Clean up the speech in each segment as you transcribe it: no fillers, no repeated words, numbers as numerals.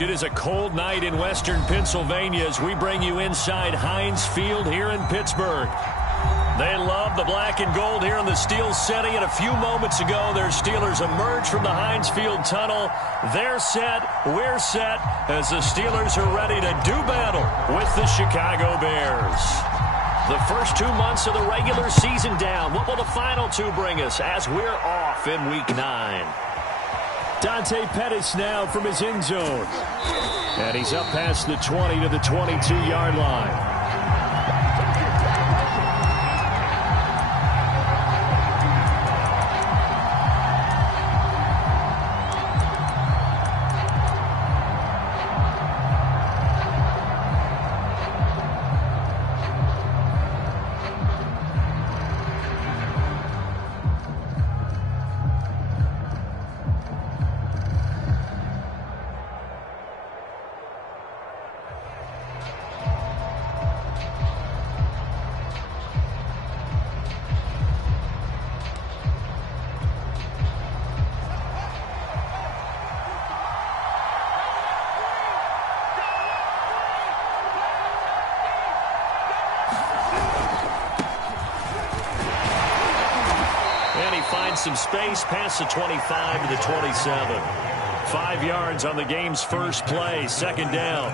It is a cold night in western Pennsylvania as we bring you inside Heinz Field here in Pittsburgh. They love the black and gold here in the Steel City, and a few moments ago, their Steelers emerged from the Heinz Field tunnel. They're set, we're set, as the Steelers are ready to do battle with the Chicago Bears. The first 2 months of the regular season down. What will the final two bring us as we're off in Week 9? Dante Pettis now from his end zone. And he's up past the 20 to the 22-yard line. Some space past the 25 to the 27. 5 yards on the game's first play. Second down.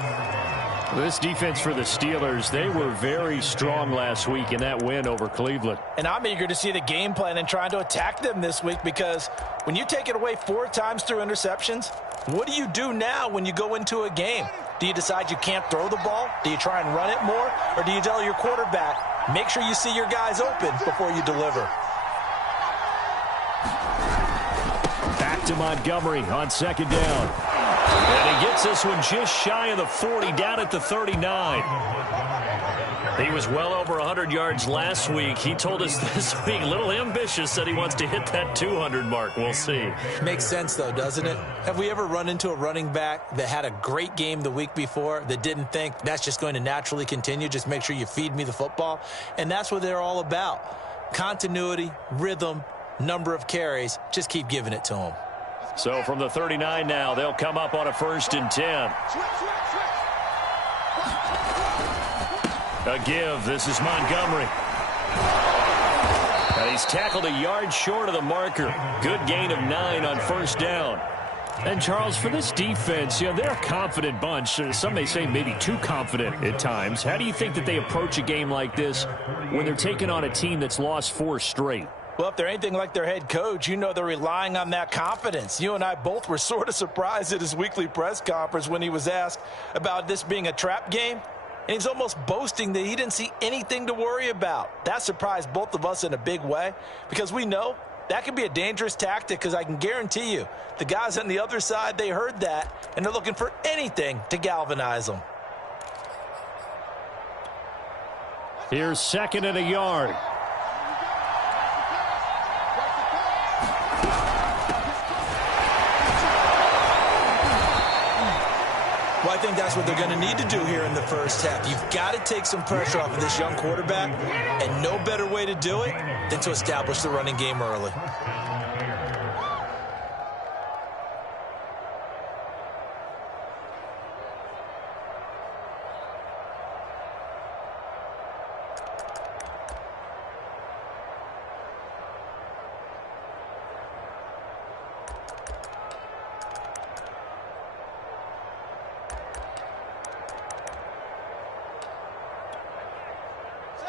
This defense for the Steelers, they were very strong last week in that win over Cleveland. And I'm eager to see the game plan and trying to attack them this week, because when you take it away 4 times through interceptions, what do you do now when you go into a game? Do you decide you can't throw the ball? Do you try and run it more? Or do you tell your quarterback, make sure you see your guys open before you deliver? To Montgomery on second down. And he gets this one just shy of the 40, down at the 39. He was well over 100 yards last week. He told us this week, a little ambitious, that he wants to hit that 200 mark. We'll see. Makes sense, though, doesn't it? Have we ever run into a running back that had a great game the week before that didn't think that's just going to naturally continue? Just make sure you feed me the football. And that's what they're all about. Continuity, rhythm, number of carries. Just keep giving it to them. So from the 39 now, they'll come up on a 1st and 10. A give. This is Montgomery. And he's tackled a yard short of the marker. Good gain of 9 on 1st down. And, Charles, for this defense, they're a confident bunch. Some may say maybe too confident at times. How do you think that they approach a game like this when they're taking on a team that's lost 4 straight? Well, if they're anything like their head coach, they're relying on that confidence. You and I both were sort of surprised at his weekly press conference when he was asked about this being a trap game. And he's almost boasting that he didn't see anything to worry about. That surprised both of us in a big way, because we know that can be a dangerous tactic, because I can guarantee you the guys on the other side, they heard that, and they're looking for anything to galvanize them. Here's 2nd and a yard. Well, I think that's what they're going to need to do here in the first half. You've got to take some pressure off of this young quarterback, and no better way to do it than to establish the running game early.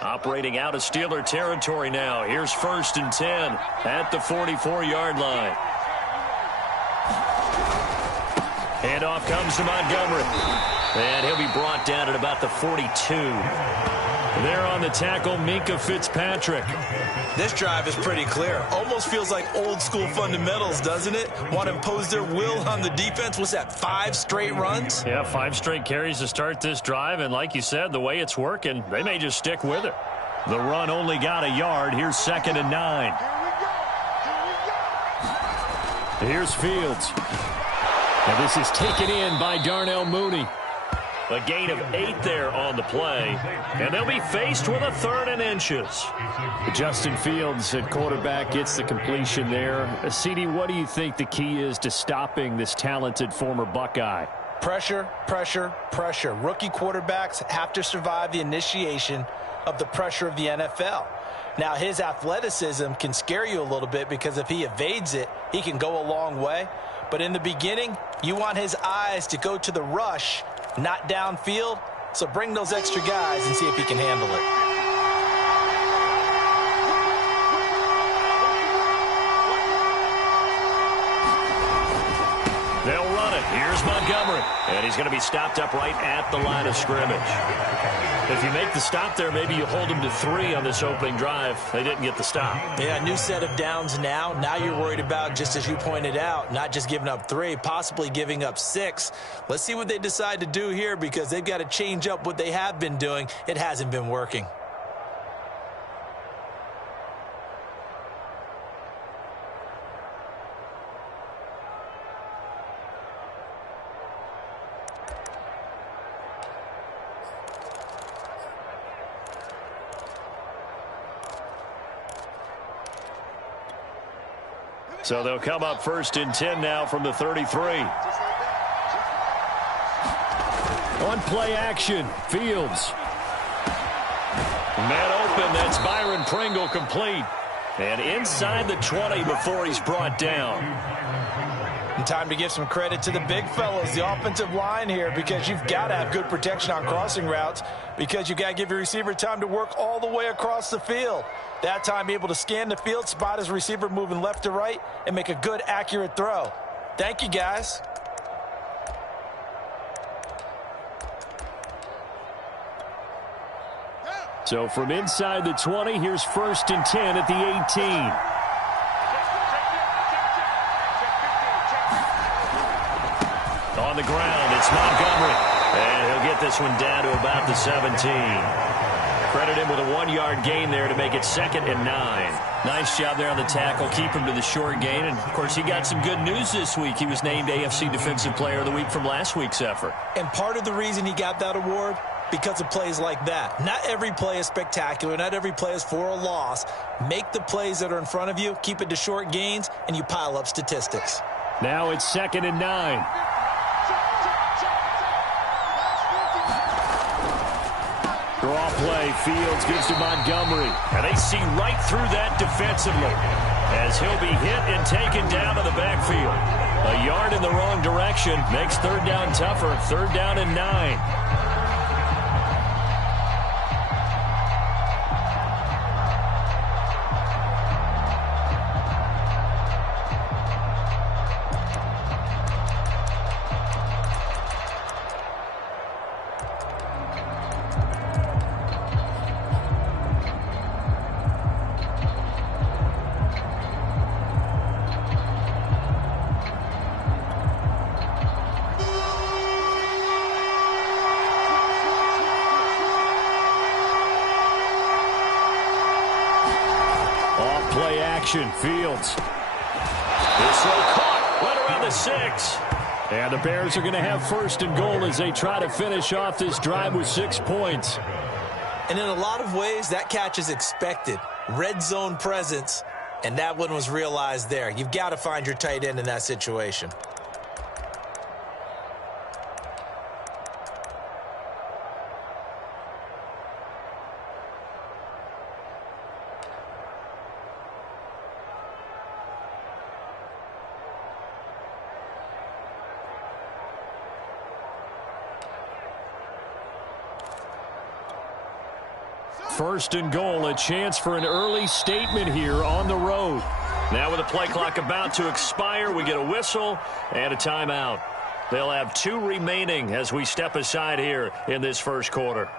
Operating out of Steeler territory now. Here's 1st and 10 at the 44-yard line. Handoff comes to Montgomery. And he'll be brought down at about the 42. There on the tackle, Minkah Fitzpatrick. This drive is pretty clear. Almost feels like old school fundamentals, doesn't it? Want to impose their will on the defense. What's that, 5 straight runs? Yeah, 5 straight carries to start this drive. And like you said, the way it's working, they may just stick with it. The run only got a yard. Here's 2nd and 9. Here's Fields. And this is taken in by Darnell Mooney. A gain of 8 there on the play. And they'll be faced with a 3rd and inches. Justin Fields at quarterback gets the completion there. CD, what do you think the key is to stopping this talented former Buckeye? Pressure, pressure, pressure. Rookie quarterbacks have to survive the initiation of the pressure of the NFL. Now, his athleticism can scare you a little bit because if he evades it, he can go a long way. But in the beginning, you want his eyes to go to the rush, not downfield. So bring those extra guys and see if he can handle it. They'll run it. Here's Montgomery. And he's going to be stopped up right at the line of scrimmage. If you make the stop there, maybe you hold him to 3 on this opening drive. They didn't get the stop. Yeah, new set of downs now. Now you're worried about, just as you pointed out, not just giving up 3, possibly giving up 6. Let's see what they decide to do here because they've got to change up what they have been doing. It hasn't been working. So they'll come up 1st and 10 now from the 33. On play action, Fields. Man open, that's Byron Pringle complete. And inside the 20 before he's brought down. And time to give some credit to the big fellas, the offensive line here, because you've got to have good protection on crossing routes because you've got to give your receiver time to work all the way across the field. That time, be able to scan the field, spot his receiver moving left to right, and make a good, accurate throw. Thank you, guys. So from inside the 20, here's 1st and 10 at the 18. On the ground, it's Montgomery. And he'll get this one down to about the 17. Credit him with a 1-yard gain there to make it 2nd and 9. Nice job there on the tackle. Keep him to the short gain. And, of course, he got some good news this week. He was named AFC Defensive Player of the Week from last week's effort. And part of the reason he got that award, because of plays like that. Not every play is spectacular. Not every play is for a loss. Make the plays that are in front of you, keep it to short gains, and you pile up statistics. Now it's 2nd and 9. Draw play, Fields gives to Montgomery. And they see right through that defensively as he'll be hit and taken down to the backfield. A yard in the wrong direction makes 3rd down tougher. 3rd down and 9. Play action, Fields. This one caught, right around the 6. And the Bears are going to have 1st and goal as they try to finish off this drive with 6 points. And in a lot of ways, that catch is expected. Red zone presence, and that one was realized there. You've got to find your tight end in that situation. First and goal, a chance for an early statement here on the road. Now with the play clock about to expire, we get a whistle and a timeout. They'll have 2 remaining as we step aside here in this first quarter.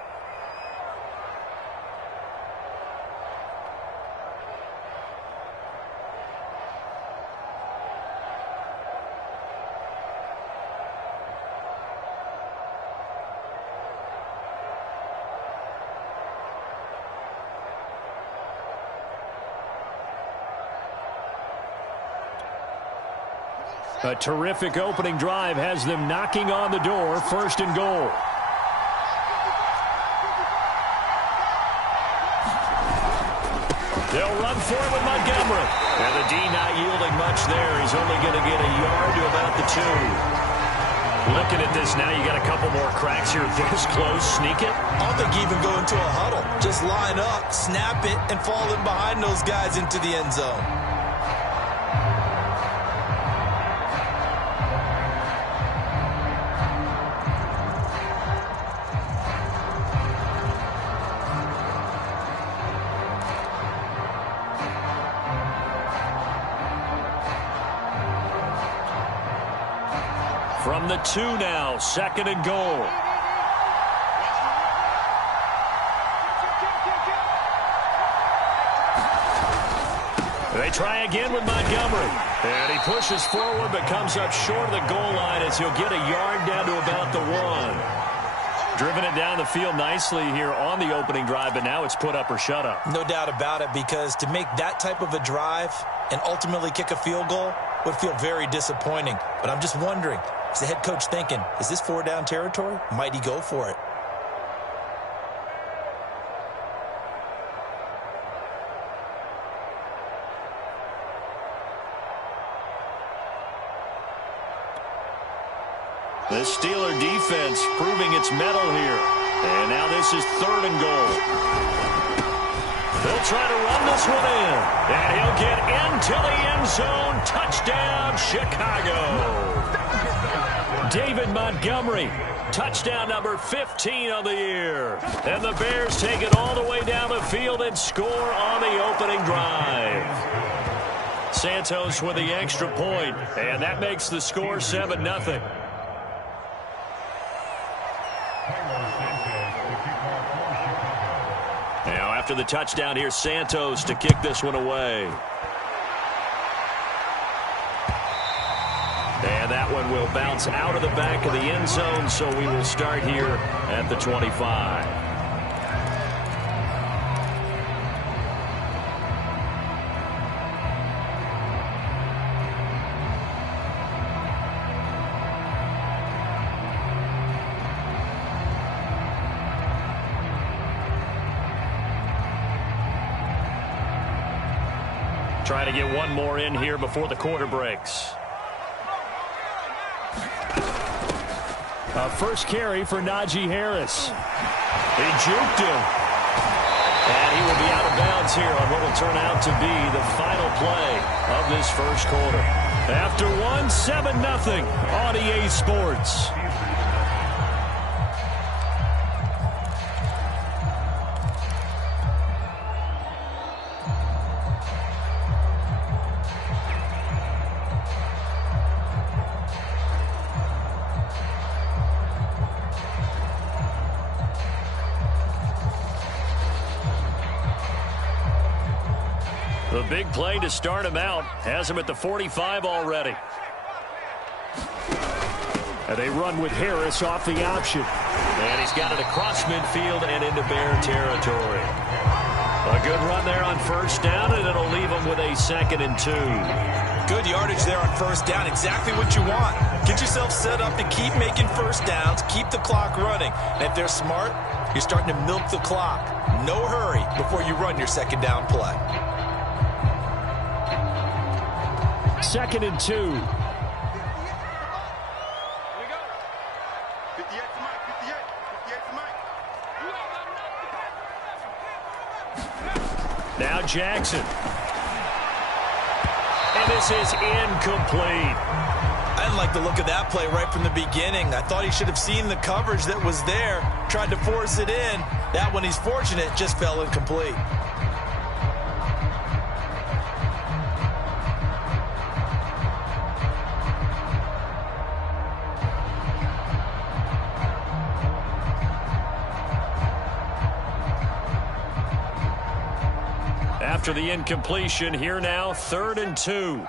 A terrific opening drive has them knocking on the door. 1st and goal. They'll run for it with Montgomery. And the D not yielding much there. He's only going to get a yard to about the 2. Looking at this now, you got a couple more cracks here. This close, sneak it. I don't think you even go into a huddle. Just line up, snap it, and fall in behind those guys into the end zone. From the 2 now, 2nd and goal. They try again with Montgomery. And he pushes forward but comes up short of the goal line as he'll get a yard down to about the 1. Driven it down the field nicely here on the opening drive, but now it's put up or shut up. No doubt about it, because to make that type of a drive and ultimately kick a field goal would feel very disappointing. But I'm just wondering, is the head coach thinking, is this 4-down territory? Might he go for it? The Steeler defense proving its mettle here. And now this is 3rd and goal. They'll try to run this one in. And he'll get into the end zone. Touchdown, Chicago. David Montgomery, touchdown number 15 on the year. And the Bears take it all the way down the field and score on the opening drive. Santos with the extra point, and that makes the score 7-0. Now after the touchdown, here's Santos to kick this one away. And that one will bounce out of the back of the end zone, so we will start here at the 25. Try to get one more in here before the quarter breaks. First carry for Najee Harris. He juked him. And he will be out of bounds here on what will turn out to be the final play of this first quarter. After 7-0 on EA Sports. The big play to start him out has him at the 45 already. And they run with Harris off the option. And he's got it across midfield and into Bear territory. A good run there on first down, and it'll leave him with a 2nd and 2. Good yardage there on first down. Exactly what you want. Get yourself set up to keep making first downs, keep the clock running. And if they're smart, you're starting to milk the clock. No hurry before you run your 2nd down play. 2nd and 2. Now Jackson. And this is incomplete. I didn't like the look of that play right from the beginning. I thought he should have seen the coverage that was there, tried to force it in. That one, he's fortunate, just fell incomplete. After the incompletion, here now, 3rd and 2.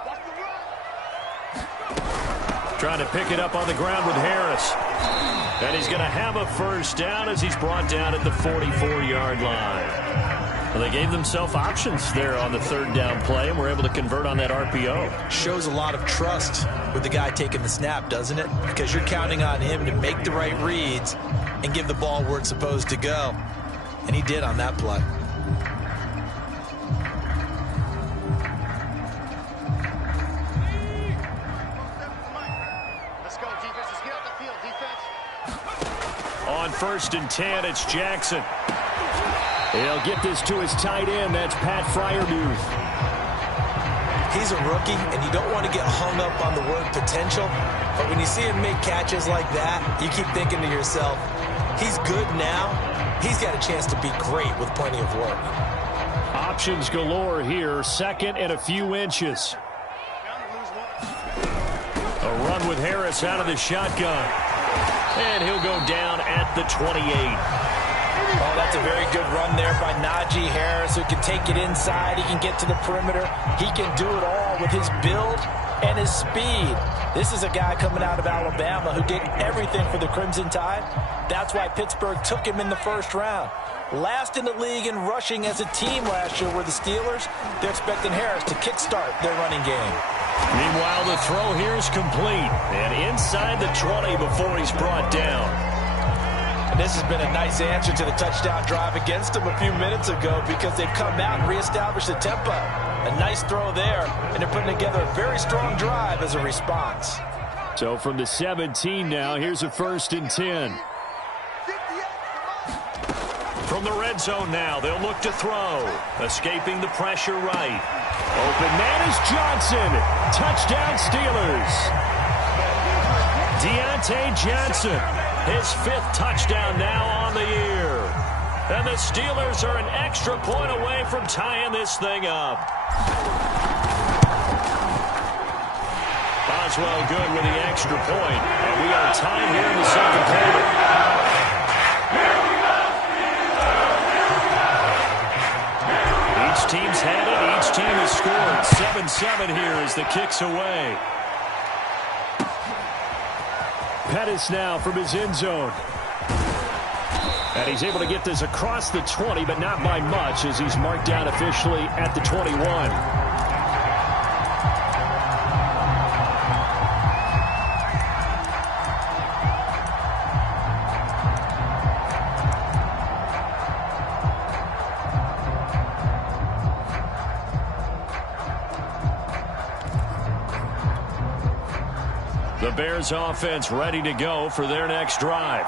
Trying to pick it up on the ground with Harris. And he's going to have a first down as he's brought down at the 44-yard line. Well, they gave themselves options there on the 3rd down play and were able to convert on that RPO. Shows a lot of trust with the guy taking the snap, doesn't it? Because you're counting on him to make the right reads and give the ball where it's supposed to go. And he did on that play. first and 10. It's Jackson. He'll get this to his tight end. That's Pat Freiermuth. He's a rookie, and you don't want to get hung up on the word potential. But when you see him make catches like that, you keep thinking to yourself, he's good now. He's got a chance to be great with plenty of work. Options galore here. Second and a few inches. A run with Harris out of the shotgun. And he'll go down at the 28. Oh, that's a very good run there by Najee Harris, who can take it inside. He can get to the perimeter. He can do it all with his build and his speed. This is a guy coming out of Alabama who did everything for the Crimson Tide. That's why Pittsburgh took him in the first round. Last in the league in rushing as a team last year were the Steelers. They're expecting Harris to kickstart their running game. Meanwhile, the throw here is complete. And inside the 20 before he's brought down. And this has been a nice answer to the touchdown drive against them a few minutes ago because they've come out and reestablished the tempo. A nice throw there, and they're putting together a very strong drive as a response. So from the 17 now, here's a first and 10. From the red zone now, they'll look to throw. Escaping the pressure right. Open man is Johnson. Touchdown Steelers. Deontay Johnson. His 5th touchdown now on the year. And the Steelers are an extra point away from tying this thing up. Boswell good with the extra point. And we are tied here in the second quarter. Each team's had it. Each team has scored. 7-7 here as the kick's away. Pettis now from his end zone. And he's able to get this across the 20, but not by much as he's marked down officially at the 21. The Bears offense ready to go for their next drive.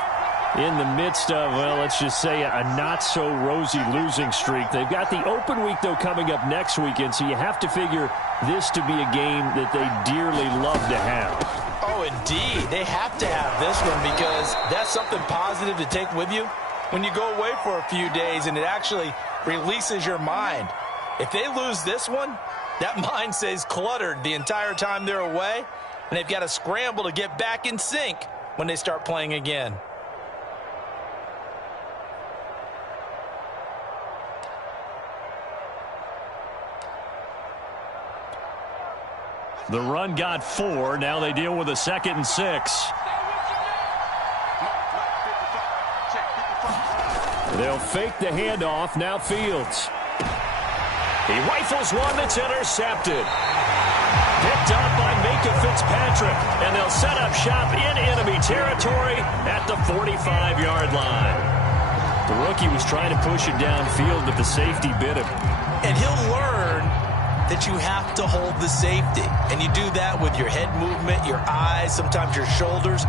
In the midst of, well, let's just say a not-so-rosy losing streak. They've got the open week, though, coming up next weekend, so you have to figure this to be a game that they dearly love to have. Oh, indeed. They have to have this one because that's something positive to take with you when you go away for a few days, and it actually releases your mind. If they lose this one, that mind stays cluttered the entire time they're away, and they've got to scramble to get back in sync when they start playing again. The run got 4. Now they deal with a 2nd and 6. They'll fake the handoff. Now Fields. He rifles one that's intercepted. Picked up by Minka Fitzpatrick. And they'll set up shop in enemy territory at the 45-yard line. The rookie was trying to push it downfield, but the safety bit him. And he'll learn that you have to hold the safety. And you do that with your head movement, your eyes, sometimes your shoulders.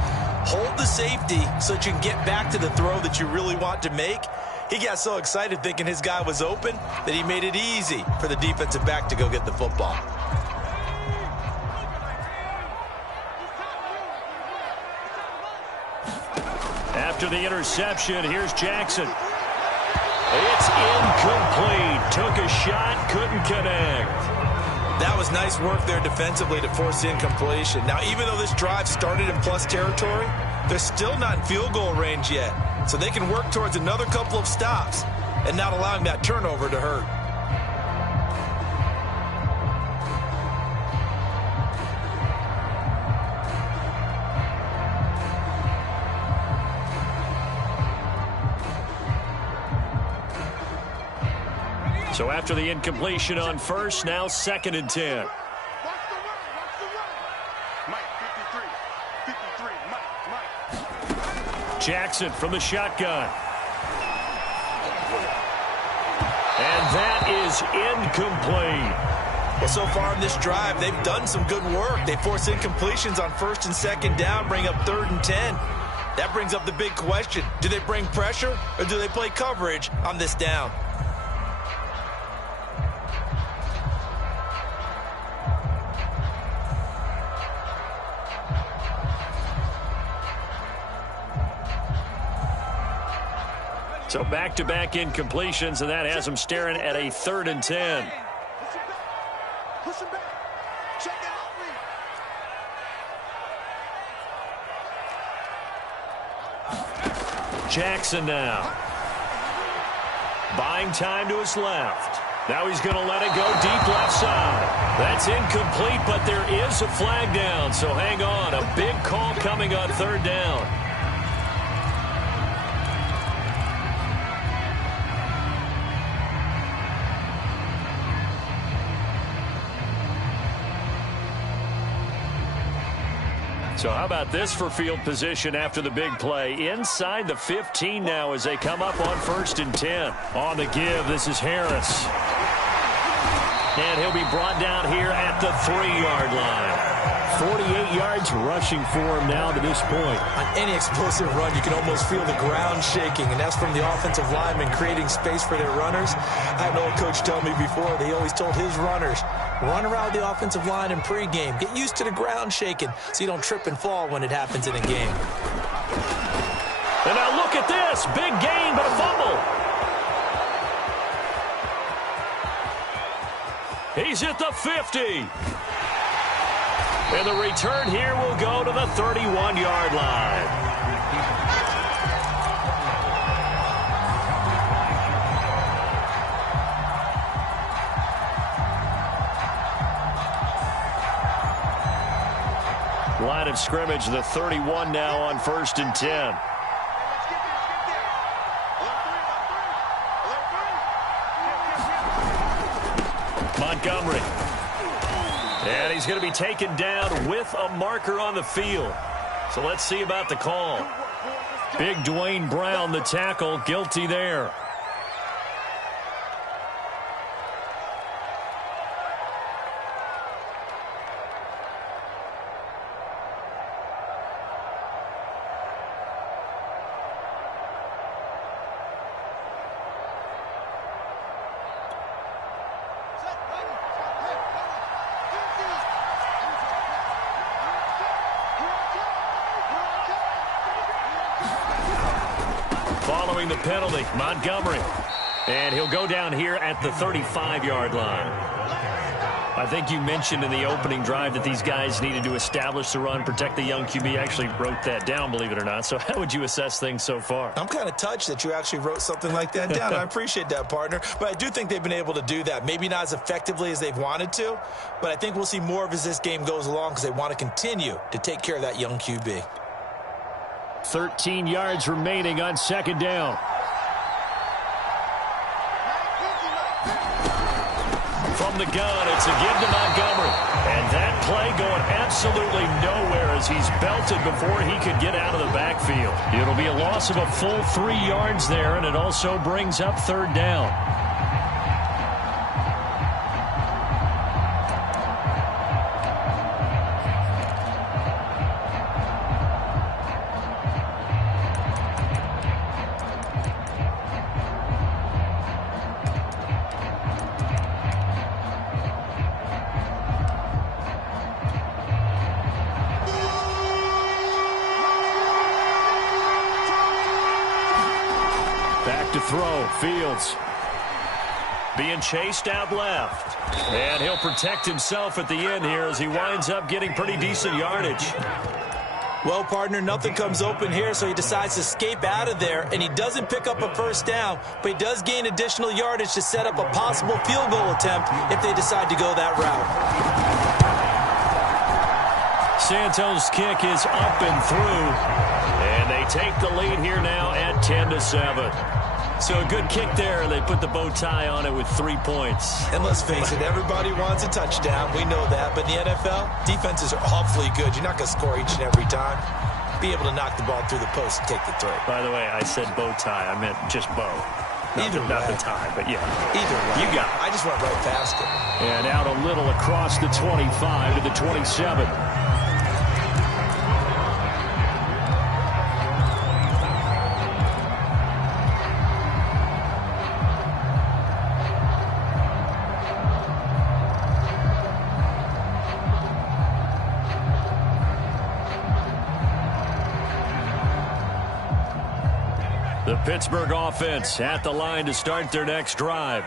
Hold the safety so that you can get back to the throw that you really want to make. He got so excited thinking his guy was open that he made it easy for the defensive back to go get the football. After the interception, here's Jackson. It's incomplete. Took a shot, couldn't connect. That was nice work there defensively to force the incompletion. Now, even though this drive started in plus territory, they're still not in field goal range yet. So they can work towards another couple of stops and not allowing that turnover to hurt. So after the incompletion on first, now 2nd and 10. Jackson from the shotgun. And that is incomplete. Well, so far in this drive, they've done some good work. They force incompletions on 1st and 2nd down, bring up 3rd and 10. That brings up the big question. Do they bring pressure or do they play coverage on this down? So back-to-back incompletions, and that has them staring at a 3rd and 10. Push him back. Check it out. Jackson now. Buying time to his left. Now he's going to let it go deep left side. That's incomplete, but there is a flag down, so hang on. A big call coming on 3rd down. So how about this for field position after the big play? Inside the 15 now as they come up on 1st and 10. On the give, this is Harris. And he'll be brought down here at the 3-yard line. 48 yards rushing for him now to this point. On any explosive run, you can almost feel the ground shaking, and that's from the offensive linemen creating space for their runners. I had an old coach tell me before, they always told his runners, run around the offensive line in pregame. Get used to the ground shaking so you don't trip and fall when it happens in a game. And now look at this. Big gain, but a fumble. He's at the 50. And the return here will go to the 31-yard line. Line of scrimmage, the 31 now on 1st and 10. Montgomery. And he's going to be taken down with a marker on the field. So let's see about the call. Big Dwayne Brown, the tackle, guilty there. Following the penalty, Montgomery. And he'll go down here at the 35-yard line. I think you mentioned in the opening drive that these guys needed to establish the run, protect the young QB. I actually wrote that down, believe it or not. So how would you assess things so far? I'm kind of touched that you actually wrote something like that down. I appreciate that, partner. But I do think they've been able to do that. Maybe not as effectively as they've wanted to, but I think we'll see more of as this game goes along because they want to continue to take care of that young QB. 13 yards remaining on 2nd down. From the gun, it's a give to Montgomery. And that play going absolutely nowhere as he's belted before he could get out of the backfield. It'll be a loss of a full 3 yards there, and it also brings up 3rd down. Back to throw, Fields. Being chased out left. And he'll protect himself at the end here as he winds up getting pretty decent yardage. Well, partner, nothing comes open here, so he decides to escape out of there, and he doesn't pick up a 1st down, but he does gain additional yardage to set up a possible field goal attempt if they decide to go that route. Santos' kick is up and through, and they take the lead here now at 10-7. So a good kick there, and they put the bow tie on it with 3 points. And let's face it, everybody wants a touchdown. We know that. But in the NFL, defenses are awfully good. You're not going to score each and every time. Be able to knock the ball through the post and take the throw. By the way, I said bow tie. I meant just bow. Not the tie, but yeah. Either way. You got it. I just went right past it. And out a little across the 25 to the 27. Pittsburgh offense at the line to start their next drive.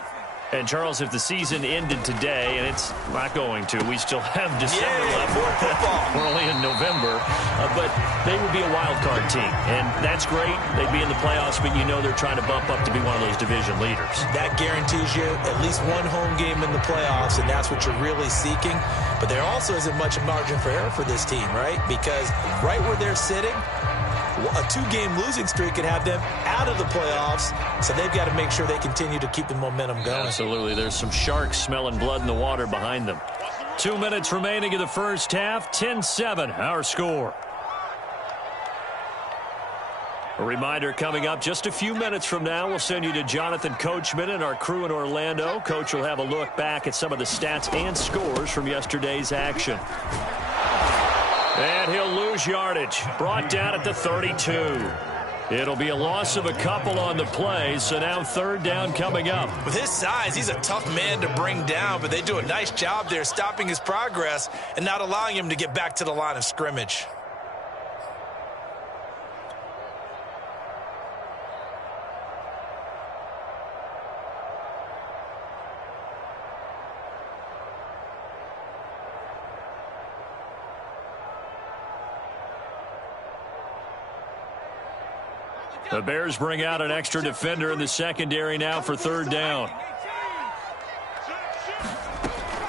And, Charles, if the season ended today, and it's not going to, we still have December left. More football. We're only in November. But they would be a wild card team. And that's great. They'd be in the playoffs, but you know they're trying to bump up to be one of those division leaders. That guarantees you at least one home game in the playoffs, and that's what you're really seeking. But there also isn't much margin for error for this team, right? Because right where they're sitting, a two-game losing streak could have them out of the playoffs, so they've got to make sure they continue to keep the momentum going. Absolutely. There's some sharks smelling blood in the water behind them. 2 minutes remaining in the first half. 10-7, our score. A reminder coming up just a few minutes from now. We'll send you to Jonathan Coachman and our crew in Orlando. Coach will have a look back at some of the stats and scores from yesterday's action. And he'll lose yardage. Brought down at the 32. It'll be a loss of a couple on the play, so now third down coming up. With his size, he's a tough man to bring down, but they do a nice job there stopping his progress and not allowing him to get back to the line of scrimmage. The Bears bring out an extra defender in the secondary now for third down.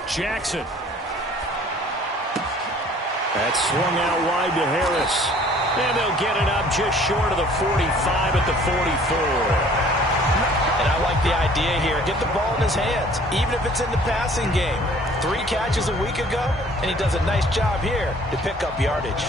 Jackson. That's swung out wide to Harris. And they'll get it up just short of the 45 at the 44. And I like the idea here. Get the ball in his hands, even if it's in the passing game. 3 catches a week ago, and he does a nice job here to pick up yardage.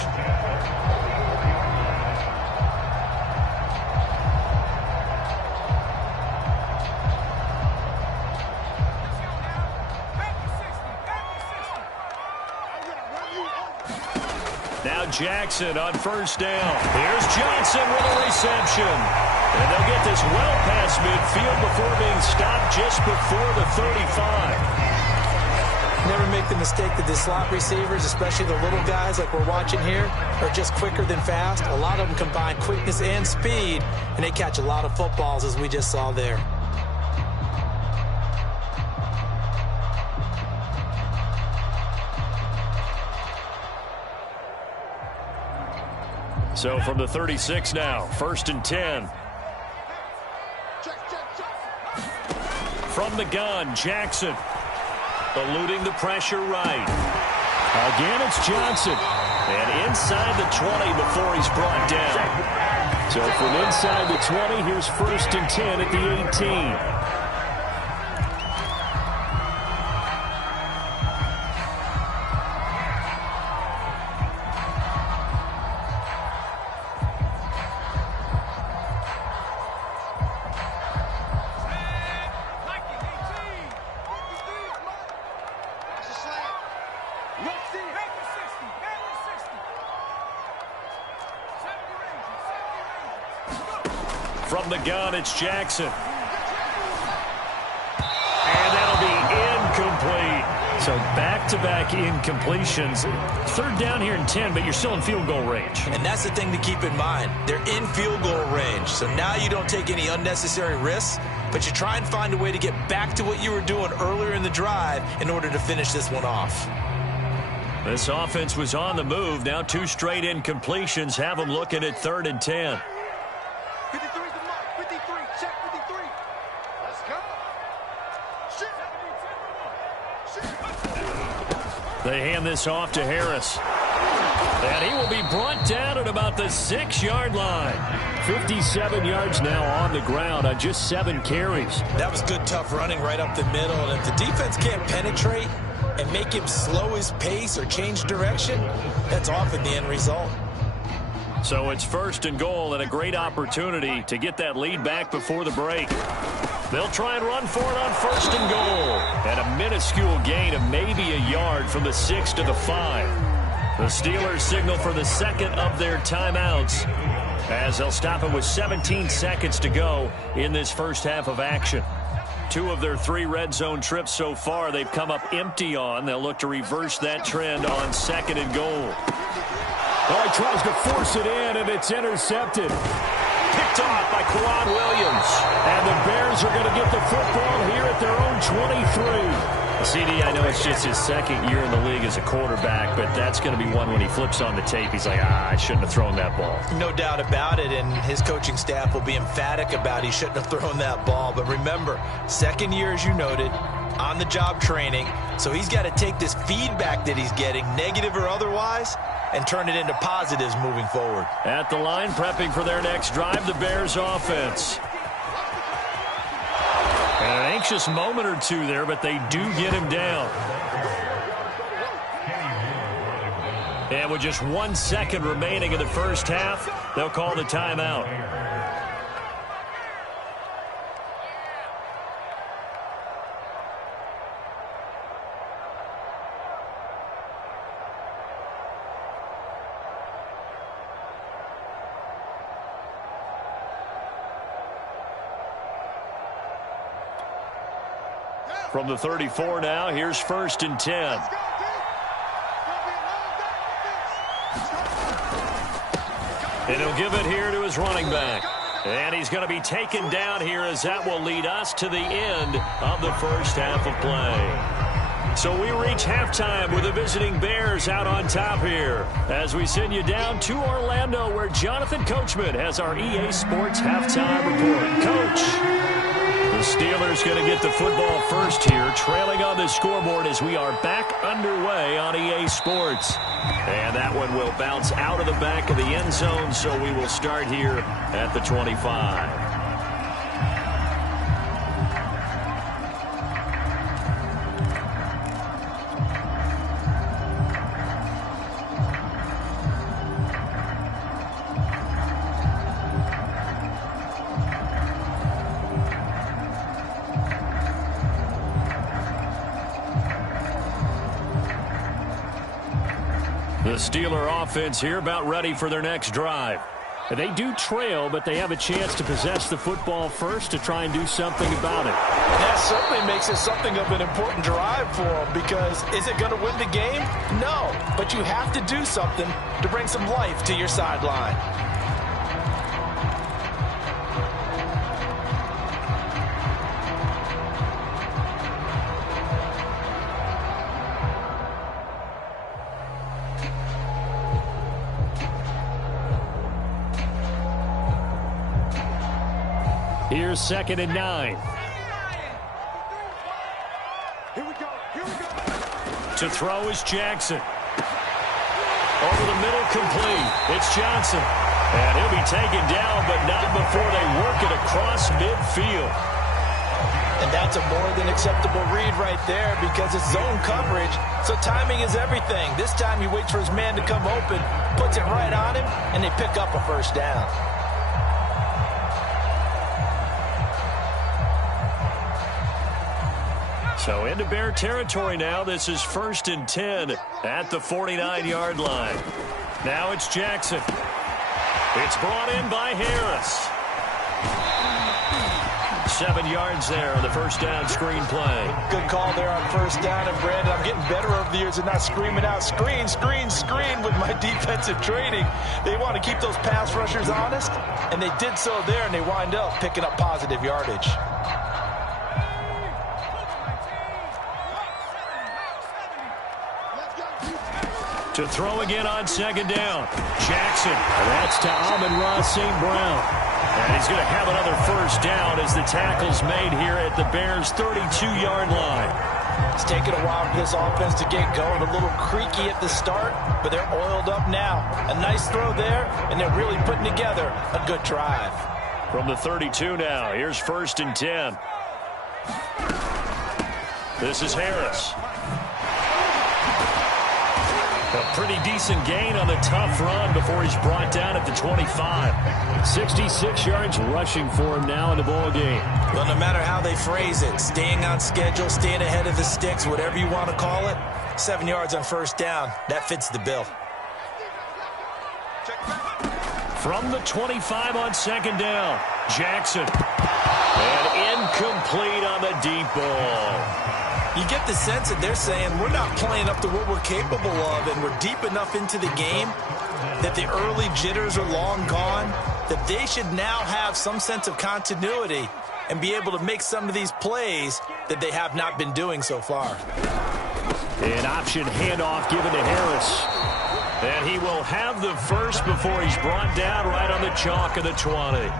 Now Jackson on first down. Here's Johnson with a reception. And they'll get this well past midfield before being stopped just before the 35. Never make the mistake that the slot receivers, especially the little guys like we're watching here, are just quicker than fast. A lot of them combine quickness and speed, and they catch a lot of footballs, as we just saw there. So from the 36 now, 1st and 10. From the gun, Jackson. Eluding the pressure right. Again, it's Johnson. And inside the 20 before he's brought down. So from inside the 20, here's 1st and 10 at the 18. From the gun, it's Jackson. And that'll be incomplete. So back-to-back incompletions. Third down here and 10, but you're still in field goal range. And that's the thing to keep in mind. They're in field goal range. So now you don't take any unnecessary risks, but you try and find a way to get back to what you were doing earlier in the drive in order to finish this one off. This offense was on the move. Now 2 straight incompletions have them looking at 3rd and 10. 53 is the mark. 53. Check 53. Let's go. They hand this off to Harris. And he will be brought down at about the 6-yard line. 57 yards now on the ground on just 7 carries. That was good, tough running right up the middle. And if the defense can't penetrate and make him slow his pace or change direction, that's often the end result. So it's 1st and goal and a great opportunity to get that lead back before the break. They'll try and run for it on 1st and goal. And a minuscule gain of maybe a yard from the 6 to the 5. The Steelers signal for the second of their timeouts as they'll stop it with 17 seconds to go in this first half of action. 2 of their 3 red zone trips so far they've come up empty on. They'll look to reverse that trend on 2nd and goal. Oh, he tries to force it in, and it's intercepted. picked off by Quad Williams. And the Bears are going to get the football here at their own 23. CD, I know it's just his second year in the league as a quarterback, but that's going to be one when he flips on the tape. He's like, I shouldn't have thrown that ball. No doubt about it, and his coaching staff will be emphatic about he shouldn't have thrown that ball. But remember, second year, as you noted, on-the-job training, so he's got to take this feedback that he's getting, negative or otherwise, and turn it into positives moving forward. At the line, prepping for their next drive, the Bears offense. And an anxious moment or two there, but they do get him down. And with just 1 second remaining in the first half, they'll call the timeout. From the 34 now, here's 1st and 10. And he'll give it here to his running back. And he's going to be taken down here as that will lead us to the end of the first half of play. So we reach halftime with the visiting Bears out on top here as we send you down to Orlando where Jonathan Coachman has our EA Sports halftime report. Coach. The Steelers going to get the football first here, trailing on the scoreboard as we are back underway on EA Sports. And that one will bounce out of the back of the end zone, so we will start here at the 25. The Steeler offense here about ready for their next drive. They do trail, but they have a chance to possess the football first to try and do something about it. That certainly makes it something of an important drive for them because is it going to win the game? No, but you have to do something to bring some life to your sideline. Here's 2nd and 9. Here we go. Here we go. To throw is Jackson. Over the middle, complete. It's Johnson. And he'll be taken down, but not before they work it across midfield. And that's a more than acceptable read right there because it's zone coverage, so timing is everything. This time he waits for his man to come open, puts it right on him, and they pick up a first down. So into Bear territory now. This is 1st and 10 at the 49-yard line. Now it's Jackson. It's brought in by Harris. 7 yards there on the first down screen play. Good call there on first down. And Brandon, I'm getting better over the years and not screaming out screen, screen, screen with my defensive training. They want to keep those pass rushers honest, and they did so there, and they wind up picking up positive yardage. To throw again on 2nd down. Jackson. That's to Amon-Ra St. Brown. And he's going to have another first down as the tackle's made here at the Bears' 32-yard line. It's taken a while for this offense to get going. A little creaky at the start, but they're oiled up now. A nice throw there, and they're really putting together a good drive. From the 32 now, here's 1st and 10. This is Harris. A pretty decent gain on the tough run before he's brought down at the 25. 66 yards rushing for him now in the ball game. Well, no matter how they phrase it, staying on schedule, staying ahead of the sticks, whatever you want to call it, 7 yards on first down, that fits the bill. From the 25 on 2nd down, Jackson. And incomplete on the deep ball. You get the sense that they're saying we're not playing up to what we're capable of, and we're deep enough into the game that the early jitters are long gone, that they should now have some sense of continuity and be able to make some of these plays that they have not been doing so far. An option handoff given to Harris. And he will have the first before he's brought down right on the chalk of the 20.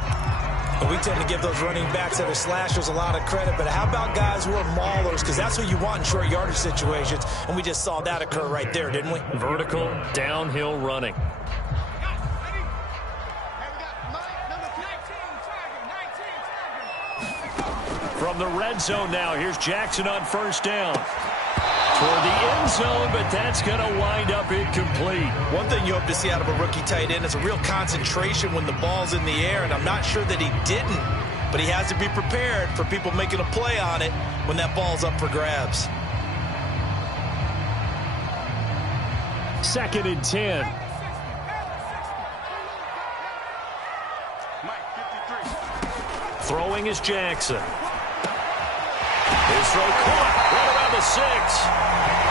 We tend to give those running backs that are slashers a lot of credit, but how about guys who are maulers? Because that's what you want in short yardage situations, and we just saw that occur right there, didn't we? Vertical, downhill running. From the red zone now, here's Jackson on first down. Toward the end zone, but that's going to wind up incomplete. One thing you hope to see out of a rookie tight end is a real concentration when the ball's in the air, and I'm not sure that he didn't, but he has to be prepared for people making a play on it when that ball's up for grabs. 2nd and 10. Throwing is Jackson. His throw caught right around the 6.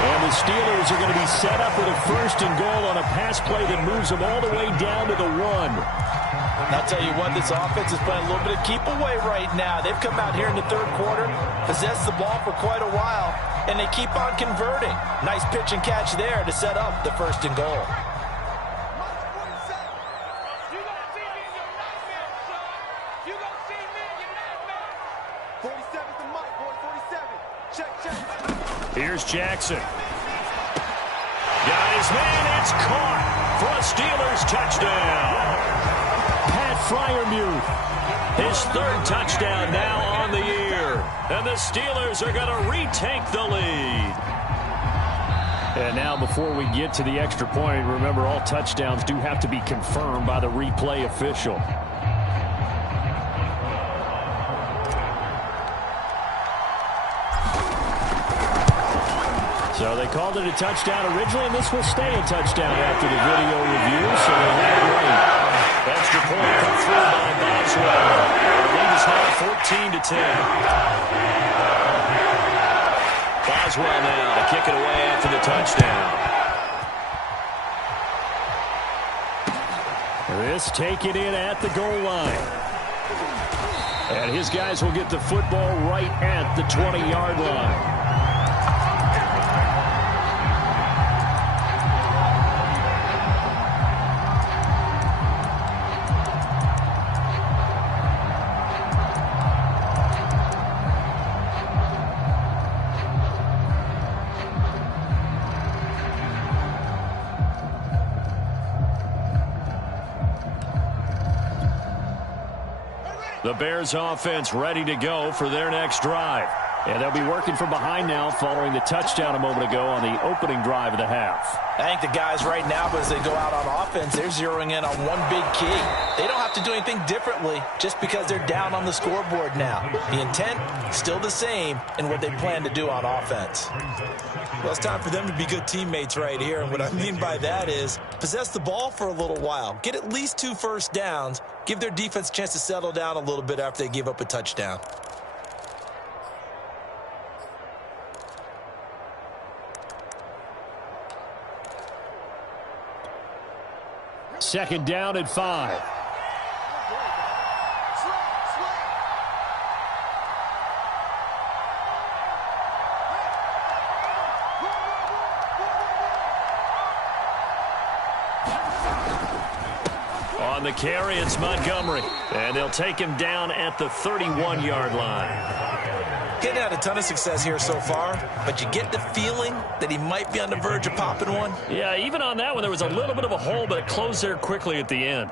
And the Steelers are going to be set up with a 1st and goal on a pass play that moves them all the way down to the 1. And I'll tell you what, this offense is playing a little bit of keep away right now. They've come out here in the 3rd quarter, possessed the ball for quite a while, and they keep on converting. Nice pitch and catch there to set up the 1st and goal. Here's Jackson. Got his man. It's caught for a Steelers touchdown. Pat Freiermuth, his 3rd touchdown now on the year. And the Steelers are going to retake the lead. And now before we get to the extra point, remember all touchdowns do have to be confirmed by the replay official. So they called it a touchdown originally, and this will stay a touchdown after the video review, so they had it right. Extra point put through by Boswell. The lead is now 14-10. Boswell now to kick it away after the touchdown. This taken in at the goal line. And his guys will get the football right at the 20-yard line. The Bears offense ready to go for their next drive. And they'll be working from behind now following the touchdown a moment ago on the opening drive of the half. I think the guys right now, as they go out on offense, they're zeroing in on one big key. They don't have to do anything differently just because they're down on the scoreboard now. The intent, still the same in what they plan to do on offense. Well, it's time for them to be good teammates right here. And what I mean by that is possess the ball for a little while. Get at least 2 first downs. Give their defense a chance to settle down a little bit after they give up a touchdown. Second down and 5. On the carry, it's Montgomery. And they'll take him down at the 31-yard line. Getting had a ton of success here so far, but you get the feeling that he might be on the verge of popping one. Yeah, even on that one, there was a little bit of a hole, but it closed there quickly at the end.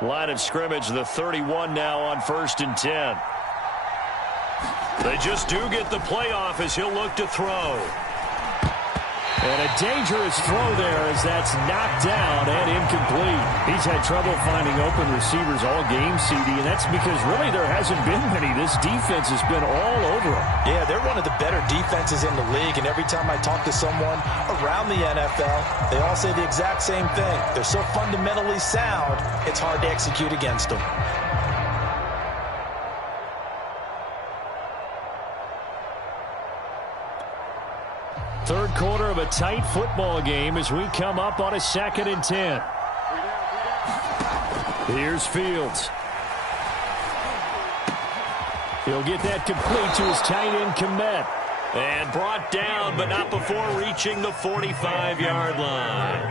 Line of scrimmage, the 31 now on 1st and 10. They just do get the playoff as he'll look to throw. And A dangerous throw there as that's knocked down and incomplete. He's had trouble finding open receivers all game, CD, and that's because really there hasn't been many. This defense has been all over him. Yeah, they're one of the better defenses in the league, and every time I talk to someone around the NFL, they all say the exact same thing. They're so fundamentally sound, it's hard to execute against them. Third quarter of a tight football game as we come up on a 2nd and 10. Here's Fields. He'll get that complete to his tight end, Kmet. And brought down, but not before reaching the 45-yard line.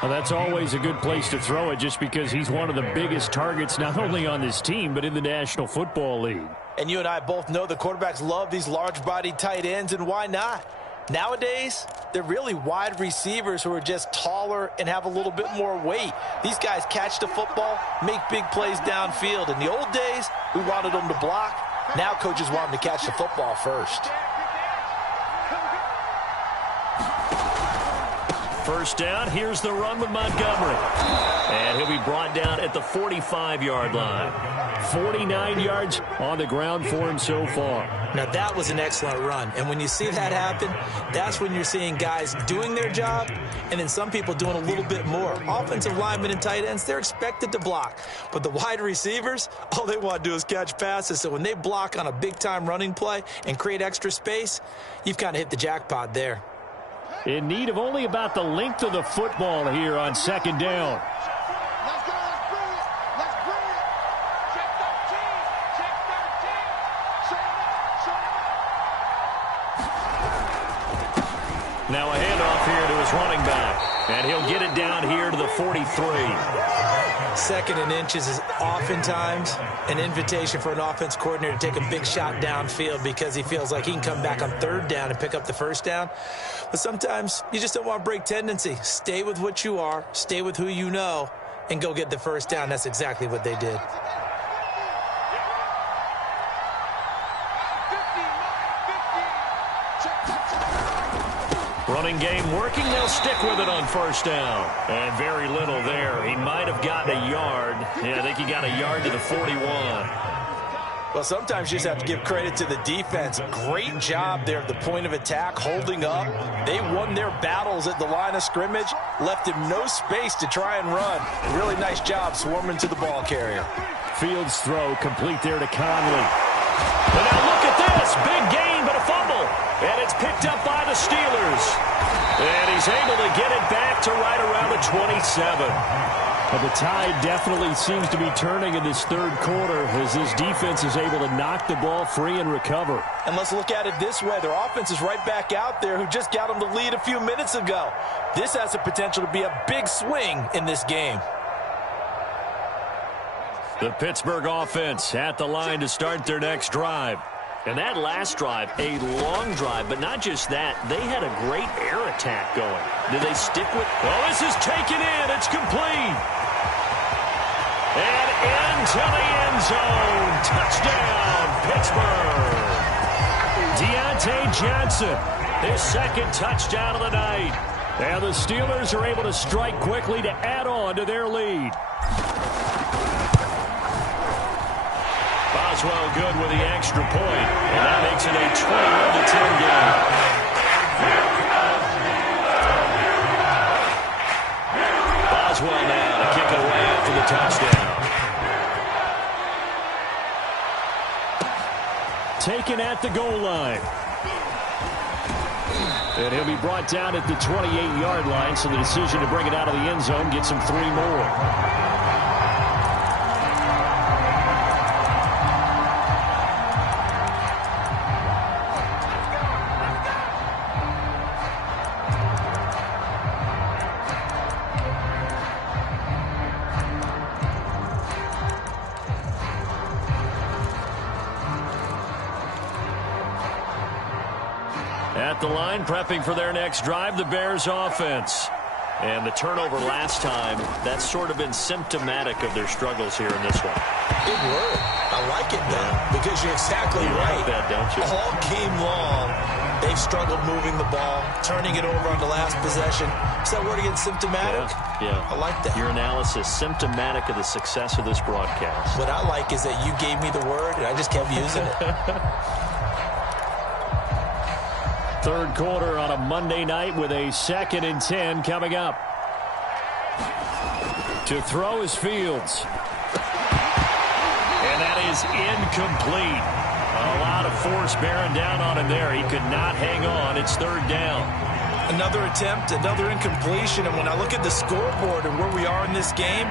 Well, that's always a good place to throw it just because he's one of the biggest targets not only on this team but in the National Football League. And you and I both know the quarterbacks love these large-bodied tight ends, and why not? Nowadays, they're really wide receivers who are just taller and have a little bit more weight. These guys catch the football, make big plays downfield. In the old days, we wanted them to block. Now coaches want them to catch the football first. First down, here's the run with Montgomery. And he'll be brought down at the 45-yard line. 49 yards on the ground for him so far. Now that was an excellent run. And when you see that happen, that's when you're seeing guys doing their job and then some people doing a little bit more. Offensive linemen and tight ends, they're expected to block. But the wide receivers, all they want to do is catch passes. So when they block on a big-time running play and create extra space, you've kind of hit the jackpot there. In need of only about the length of the football here on 2nd down. Let's go. Let's bring it. Let's bring it. Check 13. Check 13. Show him up. Now a handoff here to his running back. And he'll get it down here to the 43. 2nd and inches is oftentimes an invitation for an offense coordinator to take a big shot downfield because he feels like he can come back on 3rd down and pick up the 1st down. But sometimes you just don't want to break tendency. Stay with what you are, stay with who you know, and go get the 1st down. That's exactly what they did. Running game working. They'll stick with it on 1st down. And very little there. He might have gotten a yard. Yeah, I think he got a yard to the 41. Well, sometimes you just have to give credit to the defense. Great job there at the point of attack, holding up. They won their battles at the line of scrimmage, left him no space to try and run. Really nice job swarming to the ball carrier. Fields throw complete there to Conley. And now look at this. Big gain, but a fumble. And it's picked up by the Steelers. And he's able to get it back to right around the 27. But the tide definitely seems to be turning in this 3rd quarter as this defense is able to knock the ball free and recover. And let's look at it this way. Their offense is right back out there who just got them the lead a few minutes ago. This has the potential to be a big swing in this game. The Pittsburgh offense at the line to start their next drive. And that last drive, a long drive, but not just that. They had a great air attack going. Did they stick with? Oh, this is taken in. It's complete. And into the end zone. Touchdown, Pittsburgh. Deontay Johnson, his 2nd touchdown of the night. And the Steelers are able to strike quickly to add on to their lead. Boswell good with the extra point, and that makes it a 21-10 game. Boswell now to kick it away after the touchdown. Taken at the goal line. And he'll be brought down at the 28-yard line, so the decision to bring it out of the end zone gets him 3 more. At the line, prepping for their next drive, the Bears offense. And the turnover last time, that's sort of been symptomatic of their struggles here in this one. Big word. I like it, though, because you're exactly right. You like that, don't you? All game long, They've struggled moving the ball, turning it over on the last possession. Is that word again, symptomatic? Yeah. I like that. Your analysis, symptomatic of the success of this broadcast. What I like is that you gave me the word, and I just kept using it. Third quarter on a Monday night with a 2nd and 10 coming up. To throw is Fields. And that is incomplete. A lot of force bearing down on him there. He could not hang on. It's 3rd down. Another attempt, another incompletion. And when I look at the scoreboard and where we are in this game,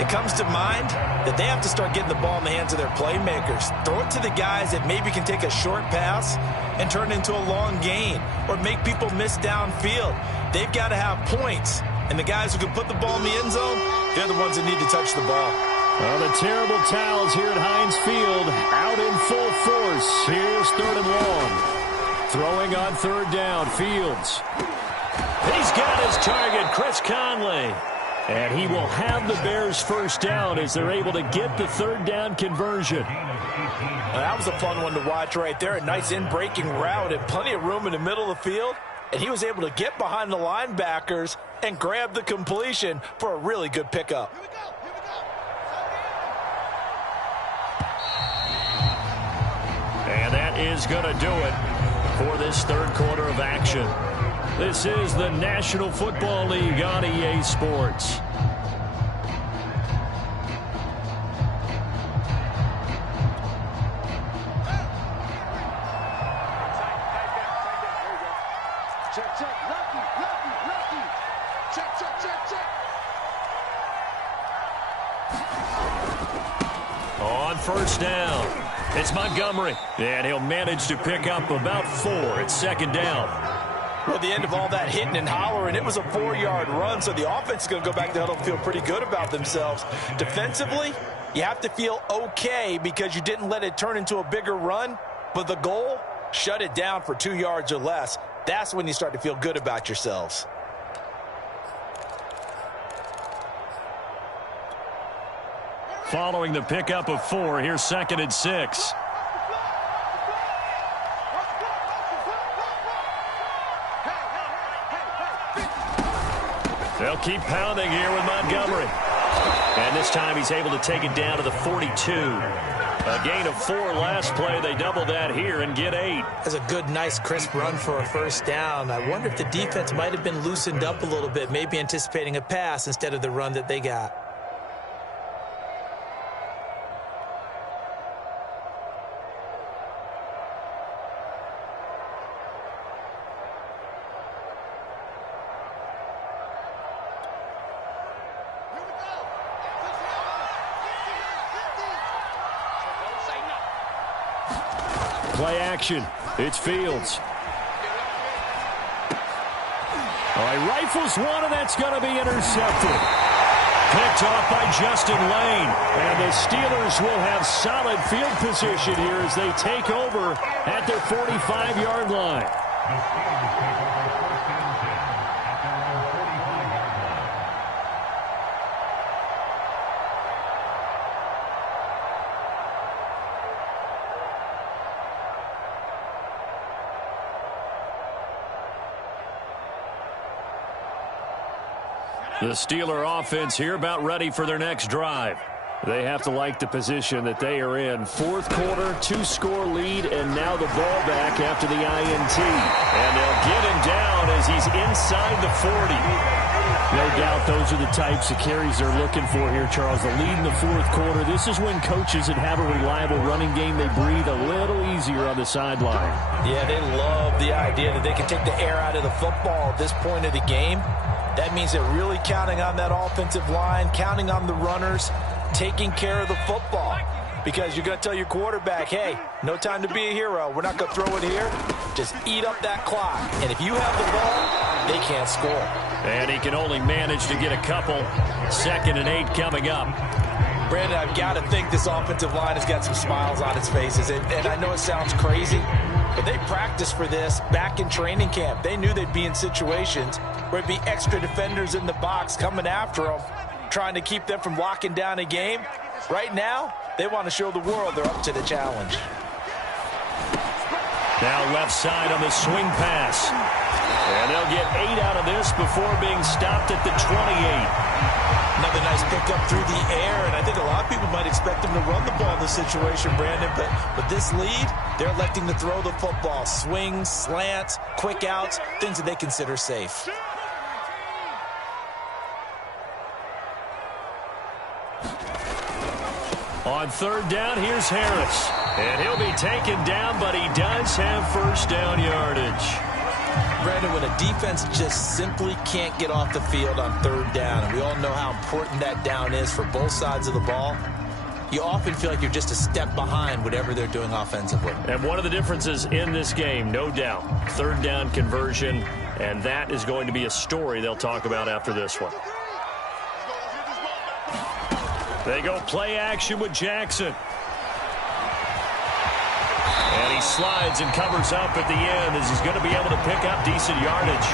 it comes to mind that they have to start getting the ball in the hands of their playmakers. Throw it to the guys that maybe can take a short pass and turn it into a long gain or make people miss downfield. They've got to have points. And the guys who can put the ball in the end zone, they're the ones that need to touch the ball. Well, the terrible towels here at Heinz Field out in full force. Here's 3rd and long. Throwing on 3rd down, Fields. He's got his target, Chris Conley. And he will have the Bears' 1st down as they're able to get the 3rd down conversion. Well, that was a fun one to watch right there. A nice in-breaking route and plenty of room in the middle of the field. And he was able to get behind the linebackers and grab the completion for a really good pickup. And that is going to do it for this 3rd quarter of action. This is the National Football League on EA Sports. Check, check, lucky. Check, check, check, check. On 1st down, it's Montgomery. And he'll manage to pick up about 4. It's 2nd down. Well, at the end of all that hitting and hollering, it was a 4-yard run, so the offense is going to go back to huddle and feel pretty good about themselves. Defensively, you have to feel okay because you didn't let it turn into a bigger run, but the goal, shut it down for 2 yards or less. That's when you start to feel good about yourselves. Following the pickup of 4, here's 2nd and 6. They'll keep pounding here with Montgomery. And this time he's able to take it down to the 42. A gain of 4 last play. They double that here and get 8. That's a good, nice, crisp run for a 1st down. I wonder if the defense might have been loosened up a little bit, maybe anticipating a pass instead of the run that they got. Play action. It's Fields. All right, rifles one, and that's going to be intercepted. Picked off by Justin Lane. And the Steelers will have solid field position here as they take over at their 45-yard line. The Steeler offense here about ready for their next drive. They have to like the position that they are in. 4th quarter, 2-score lead, and now the ball back after the INT. And they'll get him down as he's inside the 40. No doubt those are the types of carries they're looking for here, Charles. The lead in the 4th quarter. This is when coaches that have a reliable running game, they breathe a little easier on the sideline. Yeah, they love the idea that they can take the air out of the football at this point of the game. That means they're really counting on that offensive line, counting on the runners, taking care of the football. Because you're going to tell your quarterback, hey, no time to be a hero. We're not going to throw it here. Just eat up that clock. And if you have the ball, they can't score. And he can only manage to get a couple. 2nd and 8 coming up. Brandon, I've got to think this offensive line has got some smiles on its faces. And I know it sounds crazy, but they practiced for this back in training camp. They knew they'd be in situations where it'd be extra defenders in the box coming after them, trying to keep them from locking down a game. Right now, they want to show the world they're up to the challenge. Now left side on the swing pass. And they'll get 8 out of this before being stopped at the 28. Another nice pickup through the air, and I think a lot of people might expect them to run the ball in this situation, Brandon, but with this lead, they're electing to throw the football. Swings, slants, quick outs, things that they consider safe. On third down, here's Harris. And he'll be taken down, but he does have first down yardage. Brandon, when a defense just simply can't get off the field on third down, and we all know how important that down is for both sides of the ball, you often feel like you're just a step behind whatever they're doing offensively. And one of the differences in this game, no doubt, third down conversion, and that is going to be a story they'll talk about after this one. They go play action with Jackson. And he slides and covers up at the end as he's going to be able to pick up decent yardage.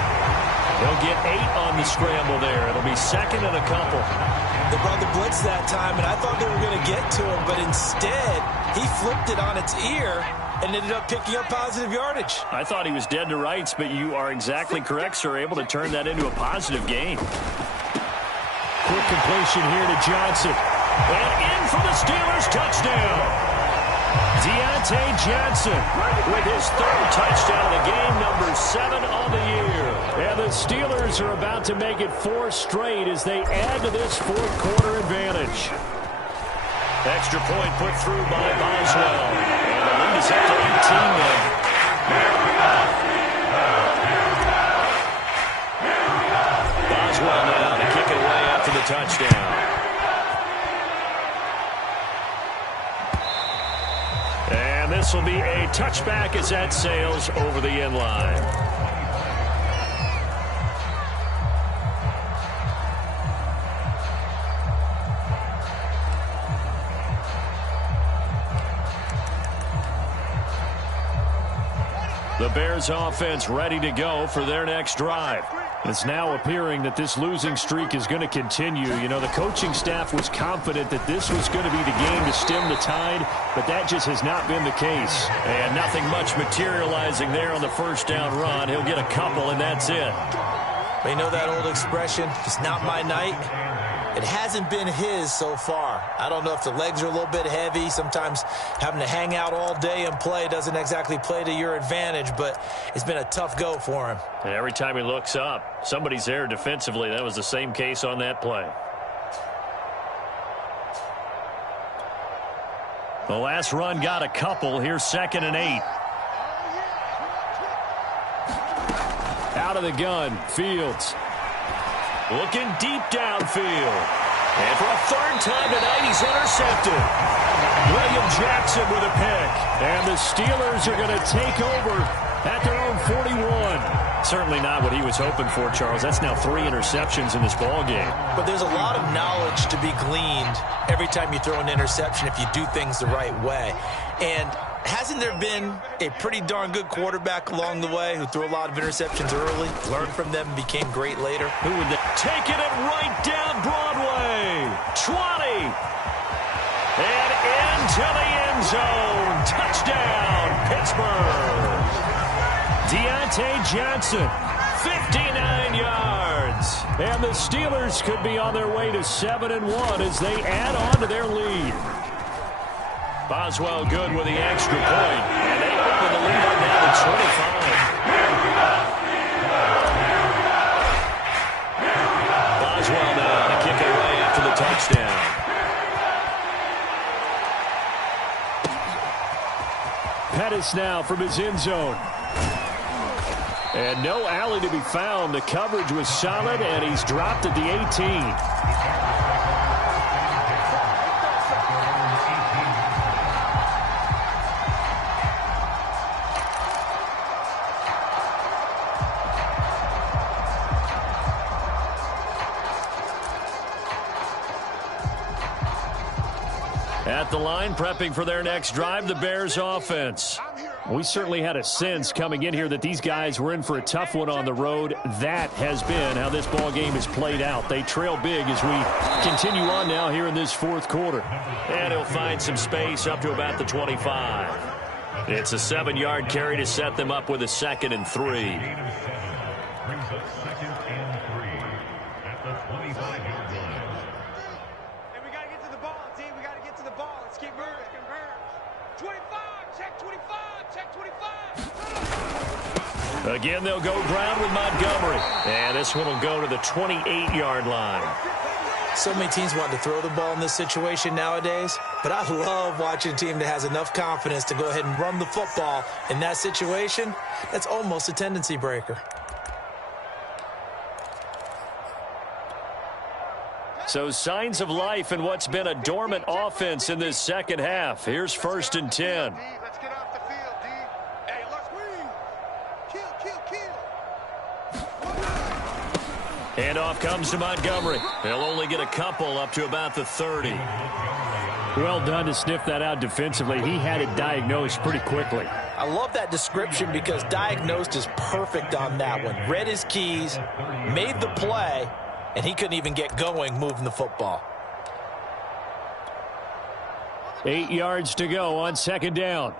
They'll get 8 on the scramble there. It'll be second and a couple. They brought the blitz that time, and I thought they were going to get to him, but instead, he flipped it on its ear and ended up picking up positive yardage. I thought he was dead to rights, but you are exactly correct, sir. Able to turn that into a positive gain. Quick completion here to Johnson. And in for the Steelers touchdown. Deontay Johnson with his third touchdown of the game, number 7 on the year. And the Steelers are about to make it 4 straight as they add to this fourth quarter advantage. Extra point put through by Boswell. And the lead is up to 18 now. Boswell now to kick it away after the touchdown. This will be a touchback as that sails over the end line. The Bears offense ready to go for their next drive. It's now appearing that this losing streak is going to continue. You know, the coaching staff was confident that this was going to be the game to stem the tide, but that just has not been the case. And nothing much materializing there on the first down run. He'll get a couple, and that's it. You know that old expression, it's not my night? It hasn't been his so far. I don't know if the legs are a little bit heavy. Sometimes having to hang out all day and play doesn't exactly play to your advantage, but it's been a tough go for him. And every time he looks up, somebody's there defensively. That was the same case on that play. The last run got a couple. Here's 2nd and 8. Out of the gun, Fields. Looking deep downfield. And for a third time tonight, he's intercepted. William Jackson with a pick. And the Steelers are going to take over at their own 41. Certainly not what he was hoping for, Charles. That's now 3 interceptions in this ball game. But there's a lot of knowledge to be gleaned every time you throw an interception if you do things the right way. And hasn't there been a pretty darn good quarterback along the way who threw a lot of interceptions early, learned from them, and became great later? Who would they? Taking it right down Broadway. 20. And into the end zone. Touchdown, Pittsburgh. Deontay Johnson, 59 yards. And the Steelers could be on their way to 7-1 as they add on to their lead. Boswell good with the extra point. And they open the lead up now to 25. Boswell now to kick it away after the touchdown. Pettis now from his end zone. And no alley to be found. The coverage was solid, and he's dropped at the 18. At the line, prepping for their next drive, the Bears offense. We certainly had a sense coming in here that these guys were in for a tough one on the road. That has been how this ball game has played out. They trail big as we continue on now here in this fourth quarter. And he'll find some space up to about the 25. It's a 7-yard carry to set them up with a 2nd and 3. Brings up 2nd and 3 at the 25-yard line. Hey, we got to get to the ball, team. We got to get to the ball. Let's keep moving. 25, check 25, check 25. Again, they'll go ground with Montgomery. And this one will go to the 28-yard line. So many teams want to throw the ball in this situation nowadays, but I love watching a team that has enough confidence to go ahead and run the football in that situation. That's almost a tendency breaker. So signs of life in what's been a dormant offense in this second half. Here's 1st and 10. Let's get off the field, D. Hey, let's win. Kill. Handoff comes to Montgomery. They'll only get a couple up to about the 30. Well done to sniff that out defensively. He had it diagnosed pretty quickly. I love that description because diagnosed is perfect on that one. Read his keys, made the play, and he couldn't even get going moving the football. 8 yards to go on 2nd down.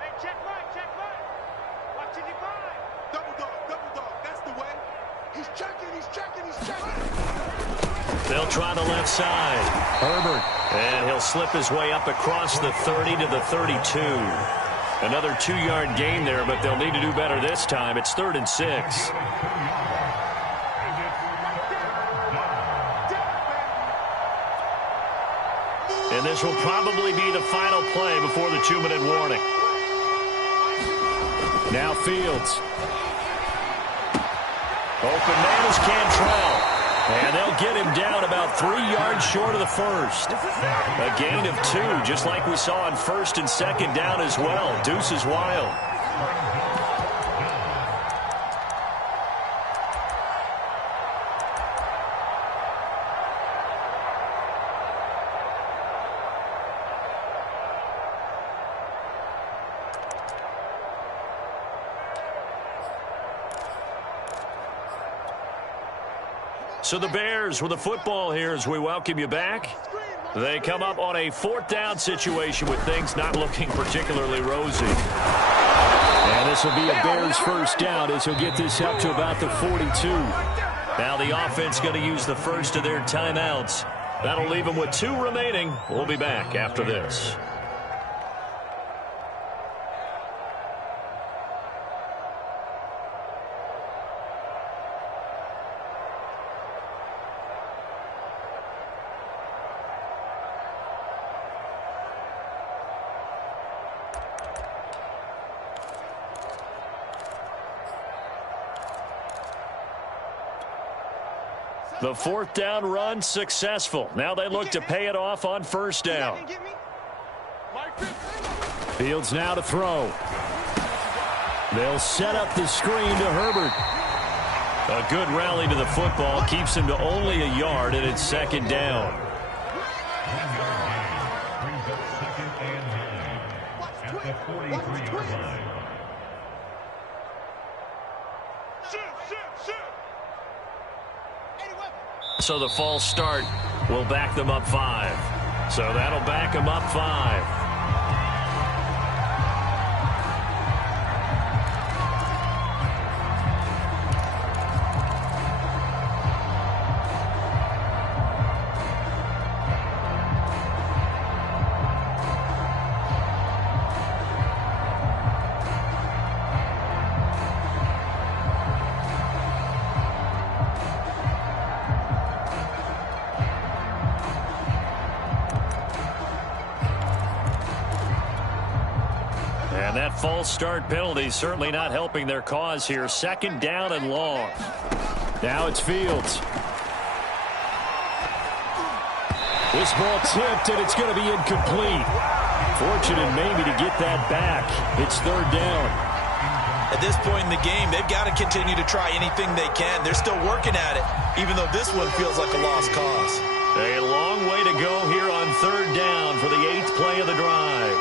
Hey, check right. Watch it divide. Double dog. That's the way. He's checking. They'll try the left side. Herbert. And he'll slip his way up across the 30 to the 32. Another 2-yard gain there, but they'll need to do better this time. It's 3rd and 6. And this will probably be the final play before the 2-minute warning. Now Fields. Open man is Cantrell. And they'll get him down about 3 yards short of the first. A gain of 2, just like we saw on 1st and 2nd down as well. Deuce is wild. So the Bears with the football here as we welcome you back. They come up on a 4th down situation with things not looking particularly rosy. And this will be a Bears 1st down as he'll get this up to about the 42. Now the offense going to use the first of their timeouts. That'll leave them with 2 remaining. We'll be back after this. The 4th down run successful. Now they look to pay it off on 1st down. Fields now to throw. They'll set up the screen to Herbert. A good rally to the football keeps him to only a yard, and it's 2nd down. Brings up 2nd and 9 at the 43-yard line. So the false start will back them up 5. So that'll back them up 5. And that false start penalty certainly not helping their cause here. 2nd down and long. Now it's Fields. This ball tipped, and it's going to be incomplete. Fortunate maybe to get that back. It's 3rd down. At this point in the game, they've got to continue to try anything they can. They're still working at it, even though this one feels like a lost cause. A long way to go here on 3rd down for the 8th play of the drive.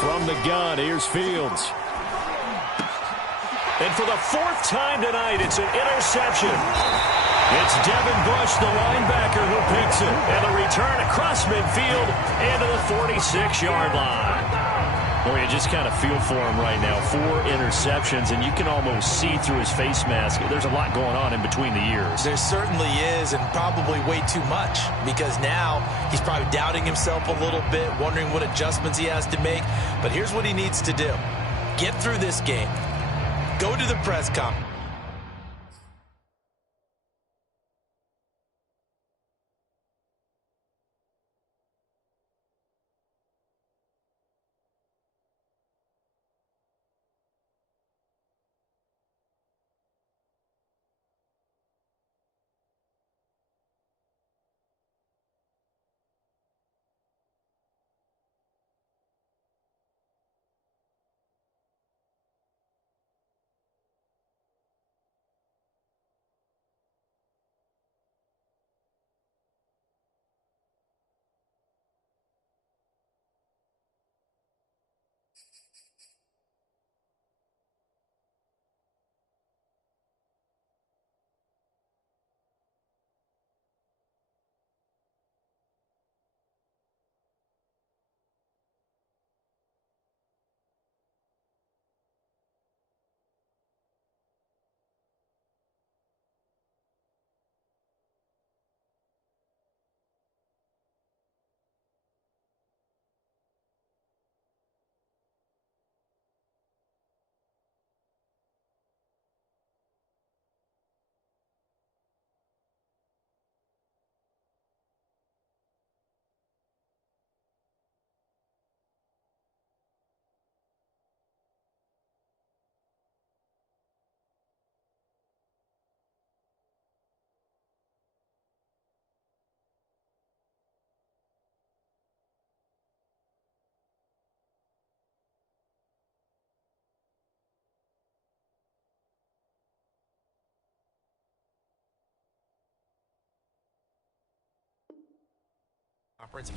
From the gun, here's Fields. And for the 4th time tonight, it's an interception. It's Devin Bush, the linebacker, who picks it. And a return across midfield into the 46-yard line. Well, you just kind of feel for him right now. 4 interceptions, and you can almost see through his face mask. There's a lot going on in between the ears. There certainly is, and probably way too much, because now he's probably doubting himself a little bit, wondering what adjustments he has to make. But here's what he needs to do. Get through this game. Go to the press conference.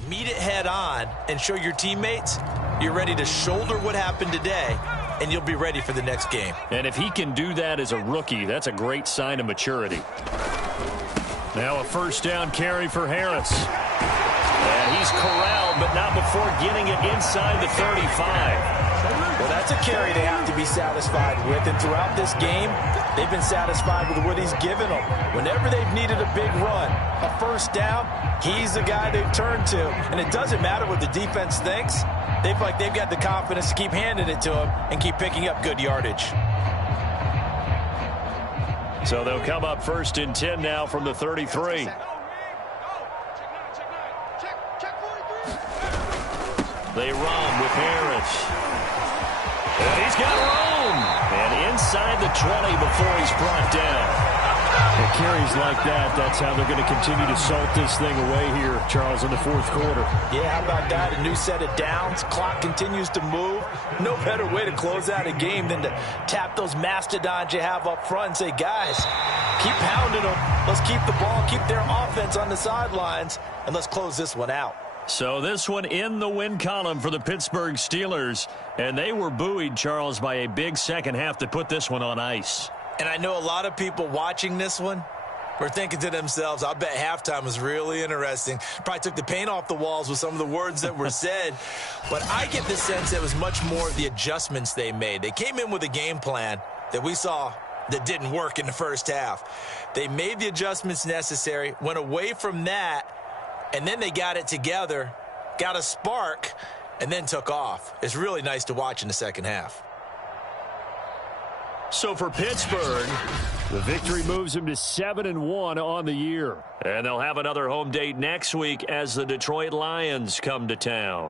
Meet it head on and show your teammates you're ready to shoulder what happened today, and you'll be ready for the next game. And if he can do that as a rookie, that's a great sign of maturity. Now a first down carry for Harris. And he's corralled, but not before getting it inside the 35. Well, that's a carry they have to be satisfied with, and throughout this game, they've been satisfied with what he's given them. Whenever they've needed a big run, a first down, he's the guy they've turned to. And it doesn't matter what the defense thinks. They feel like they've got the confidence to keep handing it to him and keep picking up good yardage. So they'll come up first and 10 now from the 33. They run with Harris. And he's got room. And inside the 20 before he's brought down. And carries like that, that's how they're going to continue to salt this thing away here, Charles, in the fourth quarter. Yeah, how about that? A new set of downs. Clock continues to move. No better way to close out a game than to tap those mastodons you have up front and say, guys, keep pounding them. Let's keep the ball, keep their offense on the sidelines, and let's close this one out. So this one in the win column for the Pittsburgh Steelers. And they were buoyed, Charles, by a big second half to put this one on ice. And I know a lot of people watching this one were thinking to themselves, I bet halftime was really interesting. Probably took the paint off the walls with some of the words that were said. But I get the sense that it was much more of the adjustments they made. They came in with a game plan that we saw that didn't work in the first half. They made the adjustments necessary, went away from that, and then they got it together, got a spark, and then took off. It's really nice to watch in the second half. So for Pittsburgh, the victory moves them to 7-1 on the year. And they'll have another home date next week as the Detroit Lions come to town.